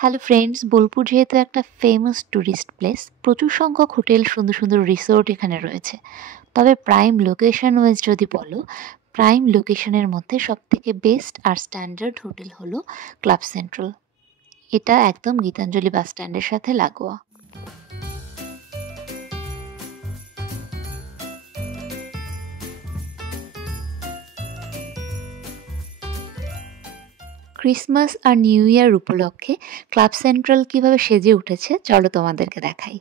Hello friends, Bolpur যেহেতু একটা famous tourist place, প্রচুর সংখ্যক হোটেল, সুন্দর সুন্দর রিসোর্ট এখানে রয়েছে। তবে প্রাইম লোকেশন ওয়াইজ যদি বলো, প্রাইম লোকেশনের মধ্যে সবথেকে বেস্ট আর স্ট্যান্ডার্ড হোটেল হলো ক্লাব সেন্ট্রাল। এটা একদম গীতাঞ্জলি বাস স্ট্যান্ডের সাথে লাগোয়া। ক্রিসমাস আর নিউ ইয়ার উপলক্ষে ক্লাব সেন্ট্রাল কিভাবে সেজে উঠেছে চলো তোমাদেরকে দেখাই।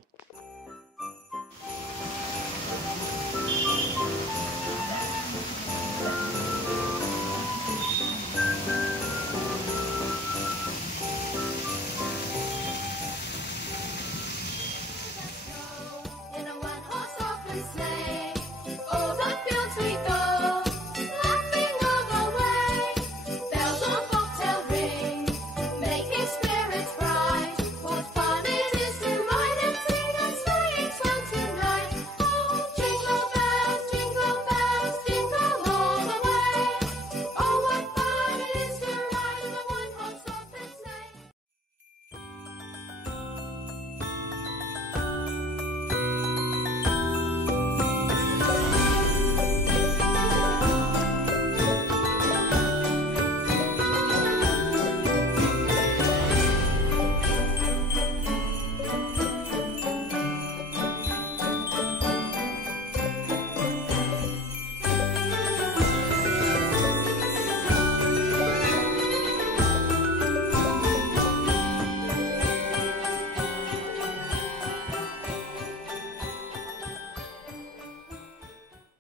In a one-horse open sleigh, over fields we go, laughing all the way. Bells on bobtail ring, making spirits bright. What fun it is to ride and sing a sleighing song tonight! Oh, jingle bells, jingle all the way. Oh, what fun it is to ride in a one-horse open sleigh!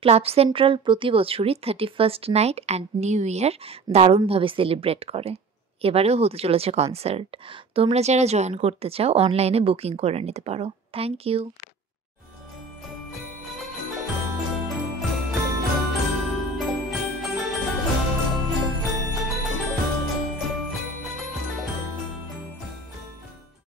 Club central প্রতি বছরই 31st night and new year দারুণভাবে সেলিব্রেট করে। এবারেও হতে চলেছে কনসার্ট। তোমরা যারা জয়েন করতে চাও অনলাইনে বুকিং করে নিতে পারো। Thank you.